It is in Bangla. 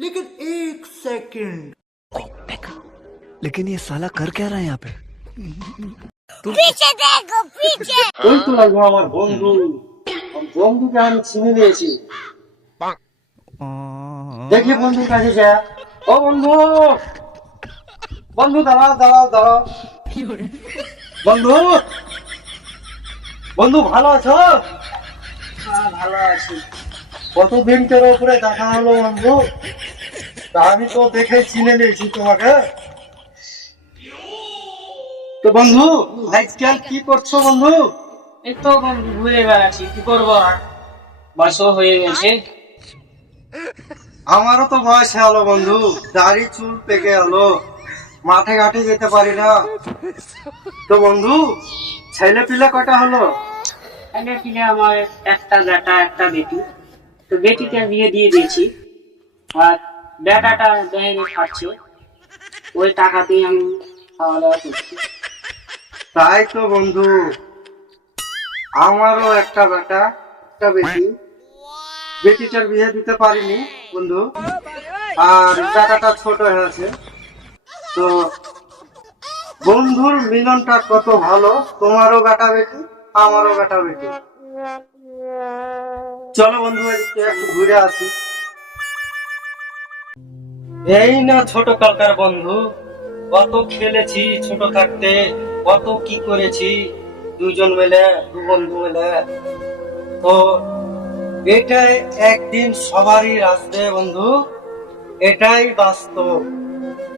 लेकिन एक सेकंड। लेकिन ये साला कर क्या रहा है यहाँ पे? पीछे देखो पीछे। ওই তো লাগবো আমার বন্ধু। আমার বন্ধুকে আমি চিনে নিয়েছি। দেখি বন্ধুর কাছে যা। ও বন্ধু, বন্ধু দাঁড়াও দাঁড়াও দাঁড়াও। বন্ধু, বন্ধু ভালো আছো? ভালো আছি। কতদিন তোর উপরে দেখা হলো বন্ধু। তা আমি তো দেখে চিনে নিয়েছি তোমাকে। তো বন্ধু আজকাল কি করছো বন্ধু? এই তো বন্ধু ঘুরে বেড়াচ্ছি, কি করবো আর, বয়সও হয়ে গেছে। আমারও তো বয়স হলো বন্ধু, দাড়ি চুল পেকে হলো, মাঠে ঘাটে যেতে পারি না। তো বন্ধু ছেলে পিলে কয়টা হলো? ছেলে পিলে আমার একটা বেটা একটা বেটি। তো বেটিকে বিয়ে দিয়ে দিয়েছি, আর বেটাটা বাইরে খাচ্ছে, ওই টাকাতেই আমি খাওয়া দাওয়া করছি। তাই তো বন্ধু, আমারও একটা বেটা একটা বেটি, বেটিটার বিয়ে দিতে পারিনি বন্ধু, আর বেটাটা ছোট হয়েছে। তো বন্ধুর মিলনটা কত ভালো, তোমারও বেটা বেটি আমারও বেটা বেটি। চলো বন্ধু এদিকে একটু ঘুরে আসি। এই না ছোট কালকার বন্ধু, কত খেলেছি ছোট থাকতে, কত কি করেছি দুজন মিলে, দু বন্ধু মিলে। তো এটাই একদিন সবারই আসবে বন্ধু, এটাই বাস্তব।